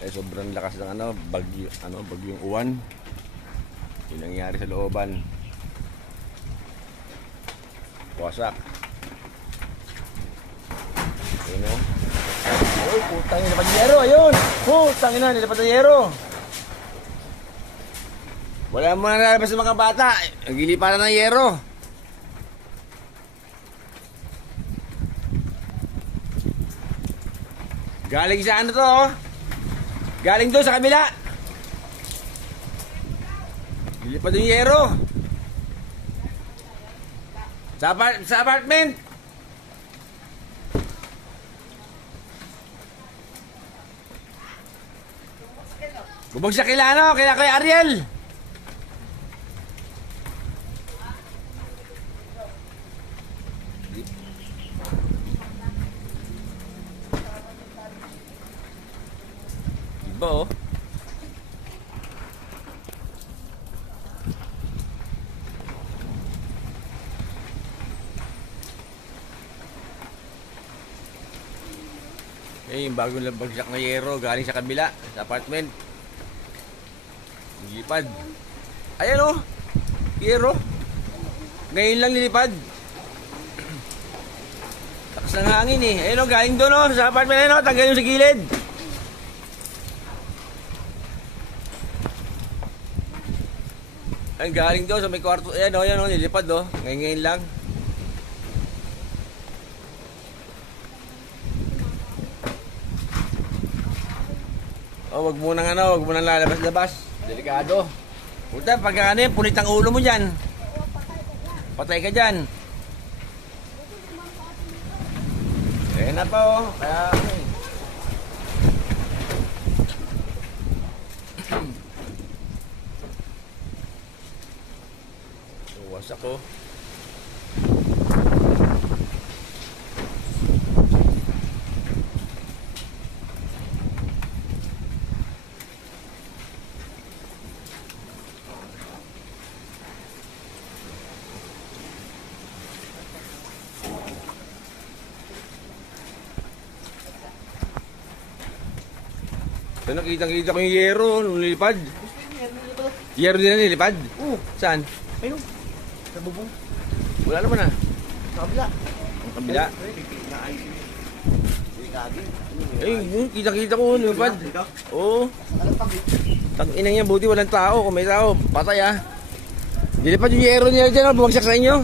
Eh sobrang lakas ng bagyong uwan. Yung nangyari sa looban. Wasak. Ayun o. Uy, putang ina, padiyero, ayun. Putang ina, nila padiyero. Wala mo na nalabas ng mga bata. Nagliliparan ng yero. Galing sa ano to, oh? Galing doon sa kabila. Lilipad yung yero. Sa apartment. Bumagsak kila ano, kila Kuya Ariel. Diba oh? Eh, yung bagong bagsak na yero galing sa kabila, sa apartment. Lilipad. Ayan o, yero. Ngayon lang lilipad. Takas ng hangin eh. Ayan o, galing doon o, sa apartment. Ayan o, tanggal yung sa gilid. Ayan, galing doon sa may kwarto. Ayan o, nilipad o. Ngayon lang. Oh, wag mo nang lalabas-labas. Delikado. Puta, pag ano yan, punit ang ulo mo dyan. Patay ka dyan. Kaya na pa oh. Kaya ano eh. Wasak oh. So, nakita ko yung yero nung nilipad. Yero din na nilipad? Oo. Saan? Ayun. Sa bubong. Wala naman ah. Sa kabila. Ang kabila? Ay, kita ko nilipad. Oo. Tang-ina niya, buti walang tao. Kung may tao, patay ah. Nilipad yung yero niya dyan, bumagsak sa inyo.